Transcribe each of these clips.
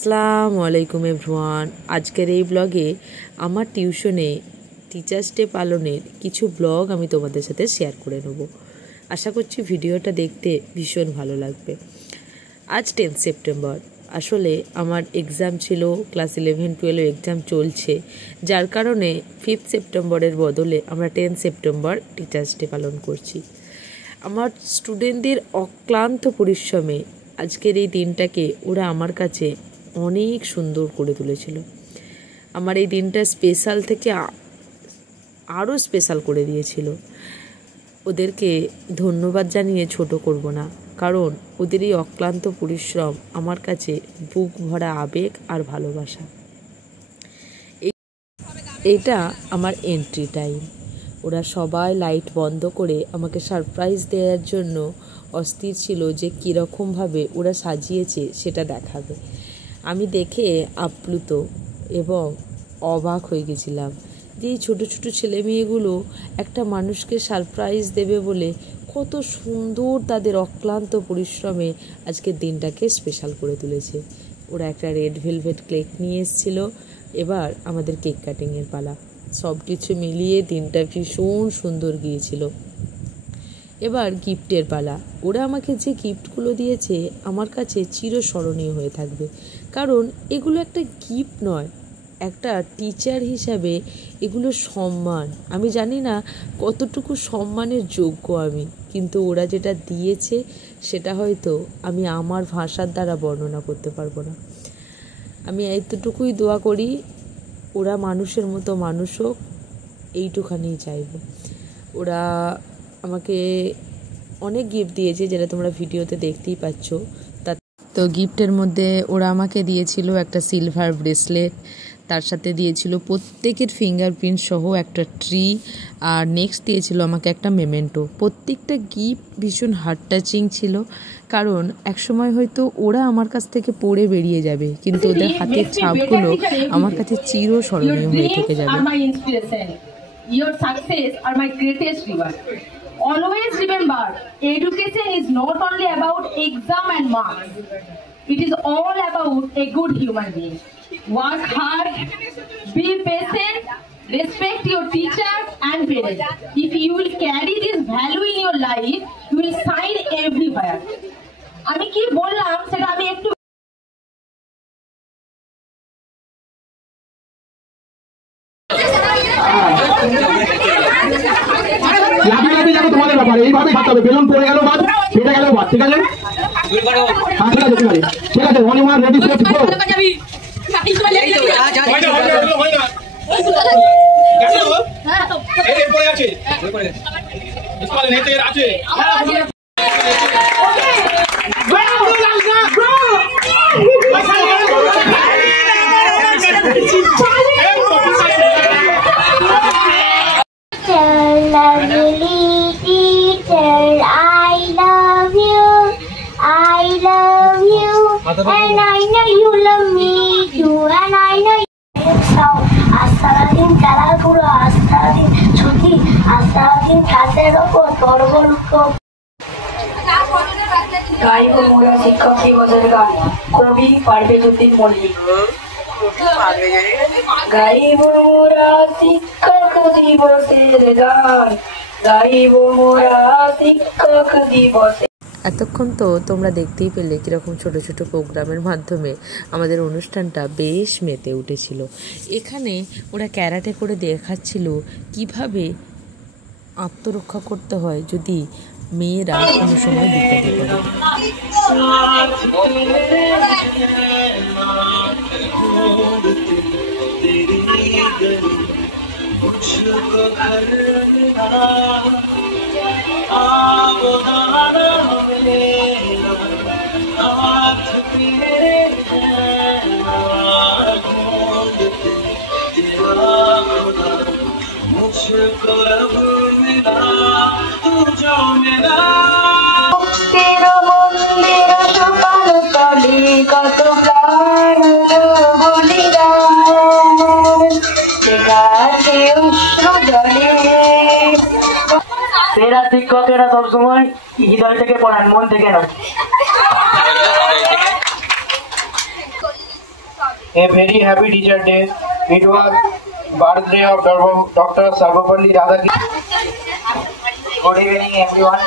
আসসালামু আলাইকুম এভরিওয়ান। আজকের এই ব্লগে আমার টিউশনে টিচার্স ডে পালনের কিছু ব্লগ আমি তোমাদের সাথে শেয়ার করে নেব। আশা করছি ভিডিওটা দেখতে ভীষণ ভালো লাগবে। আজ 10 সেপ্টেম্বর। আসলে আমার এক্সাম ছিল, ক্লাস 11-12 এক্সাম চলছে, যার কারণে 5 সেপ্টেম্বরের বদলে আমরা 10 সেপ্টেম্বর টিচার্স ডে পালন করছি। আমার স্টুডেন্টদের অক্লান্ত পরিশ্রমে আজকের এই দিনটাকে ওরা আমার কাছে অনেক সুন্দর করে তুলেছিল। আমার এই দিনটা স্পেশাল থেকে আরও স্পেশাল করে দিয়েছিল। ওদেরকে ধন্যবাদ জানিয়ে ছোট করব না, কারণ ওদের এই অক্লান্ত পরিশ্রম আমার কাছে বুক ভরা আবেগ আর ভালোবাসা। এটা আমার এন্ট্রি টাইম। ওরা সবাই লাইট বন্ধ করে আমাকে সারপ্রাইজ দেওয়ার জন্য অস্থির ছিল যে কীরকমভাবে ওরা সাজিয়েছে সেটা দেখাবে। আমি দেখে আপ্লুত এবং অবাক হয়ে গেছিলাম যে এই ছোটো ছোটো ছেলে মেয়েগুলো একটা মানুষকে সারপ্রাইজ দেবে বলে কত সুন্দর তাদের অক্লান্ত পরিশ্রমে আজকের দিনটাকে স্পেশাল করে তুলেছে। ওরা একটা রেড ভেলভেট কেক নিয়ে এসেছিলো। এবার আমাদের কেক কাটিংয়ের পালা। সব কিছু মিলিয়ে দিনটা ভীষণ সুন্দর গিয়েছিল। এবার গিফটের পালা। ওরা আমাকে যে গিফটগুলো দিয়েছে আমার কাছে চিরস্মরণীয় হয়ে থাকবে, কারণ এগুলো একটা গিফট নয়, একটা টিচার হিসাবে এগুলো সম্মান। আমি জানি না কতটুকু সম্মানের যোগ্য আমি, কিন্তু ওরা যেটা দিয়েছে সেটা হয়তো আমি আমার ভাষার দ্বারা বর্ণনা করতে পারবো না। আমি এতটুকুই দোয়া করি ওরা মানুষের মতো মানুষ হোক, এইটুখানেই চাইব। ওরা আমাকে অনেক গিফট দিয়েছে, যেটা তোমরা ভিডিওতে দেখতেই পাচ্ছ। তো গিফটের মধ্যে ওরা আমাকে দিয়েছিল একটা সিলভার ব্রেসলেট, তার সাথে দিয়েছিল প্রত্যেকের ফিঙ্গারপ্রিন্ট সহ একটা ট্রি, আর নেক্সট দিয়েছিল আমাকে একটা মেমেন্টো। প্রত্যেকটা গিফট ভীষণ হার্ট টাচিং ছিল, কারণ একসময় হয়তো ওরা আমার কাছ থেকে পড়ে বেরিয়ে যাবে, কিন্তু ওদের হাতের ছাপগুলো আমার কাছে চিরস্মরণীয় হয়ে থেকে যাবে। Your success are my greatest reward. Always remember, education is not only about exam and marks. It is all about a good human being. Work hard, be patient, respect your teachers and parents. If you will carry this value in your life, you will shine everywhere. আমি কি বললাম সেটা আমি একটু লাঠি লাঠি যাবে তোমাদের ব্যাপারে, এইভাবে থাকতে হবে। বেলুন পড়ে গেল বাদ, ফেটে গেল বাদ, ঠিক আছে? হ্যাঁ ঠিক আছে, ঠিক আছে, ঠিক আছে। Animan ready set go. And I know you love me too, and I know Asaradin Kalapuro, Asaradin Chuti, Asaradin Kaseroko, Torbolko. গাইবো মোরা শিক্ষক দিবসের গান, কবি পারভেজউদ্দিন মল্লিক। গাইবো মোরা শিক্ষক দিবসের গান, গাইবো মোরা শিক্ষক দিবসে। এতক্ষণ তো তোমরা দেখতেই পেলে কীরকম ছোট ছোট প্রোগ্রামের মাধ্যমে আমাদের অনুষ্ঠানটা বেশ মেতে উঠেছিল। এখানে ওরা ক্যারাটে করে দেখাচ্ছিল কিভাবে আত্মরক্ষা করতে হয় যদি মেয়েরা কোনো সময় বিপদে পড়ে। কত প্রাণ সেরা শিক্ষকেরা সবসময় হৃদয় থেকে পড়ান, মন থেকে না। A very happy Teacher Day. It was birthday of Dr. Sarvapalli Radhakrishnan. Good evening everyone.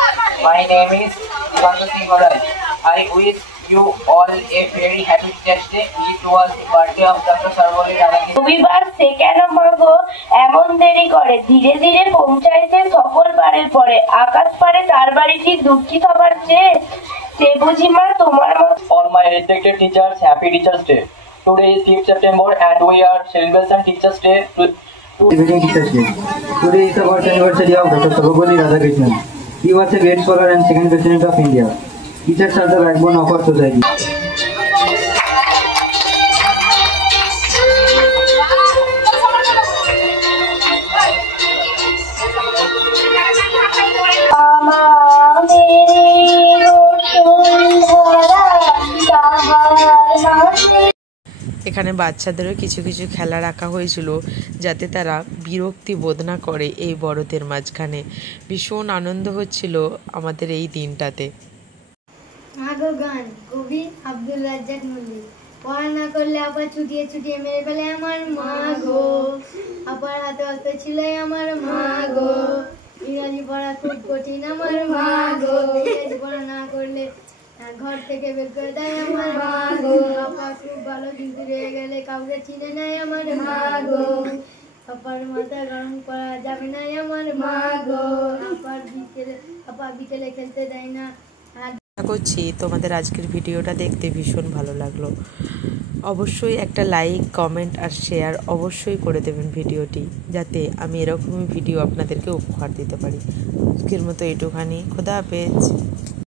My name is Sivanta Singh Orai. I wish you all a very happy Teacher's Day. It was birthday of Dr. Sarvapalli Radhakrishnan. রবিবার সে কেন মাগো এমন দেরি করে, ধীরে ধীরে পৌঁছাইছে সকল বারের পরে, আকাশ পারে তার বাড়িটি দুঃখিত হবার চেয়ে, সে বুঝি মা তোমার মত। All my respected teachers, happy Teachers Day. Today is 5th September and we are celebrating Teachers Day. Teachers Day. Today is the birth anniversary of Dr. Sarvapalli Radhakrishnan. He was a great scholar and second president of India. Teachers are the backbone of our society. এখানে বাচ্চাদেরও কিছু কিছু খেলা রাখা হয়েছিল যাতে তারা বিরক্তি বোধ না করে এই বড়দের মাঝখানে। ভীষণ আনন্দ হচ্ছিল আমাদের এই দিনটাতে। আগো গান কবি আব্দুল রাজ্জাক মল্লিক। পড়া না করলে আপা ছুটিয়ে ছুটিয়ে মেরে ফেলে আমার মা গো, আপার হাতে অত ছিল আমার মা গো, ইংরাজি পড়া খুব কঠিন আমার মা গো, ইংরাজি পড়া না করলে ঘর থেকে বের করে দেয় আমার মা গো, আপা খুব ভালো কিন্তু রয়ে গেলে কাউকে চিনে নেয় আমার মা গো, আপার মাথা গরম করা যাবে না আমার মা গো, আপা বিকেলে খেলতে দেয় না। আশা করছি তোমাদের আজকের ভিডিওটা দেখতে ভীষণ ভালো লাগলো। অবশ্যই একটা লাইক, কমেন্ট আর শেয়ার অবশ্যই করে দেবেন ভিডিওটি, যাতে আমি এরকমই ভিডিও আপনাদেরকে উপহার দিতে পারি। আজকের মতো এটুখানি। খোদা হাফেজ।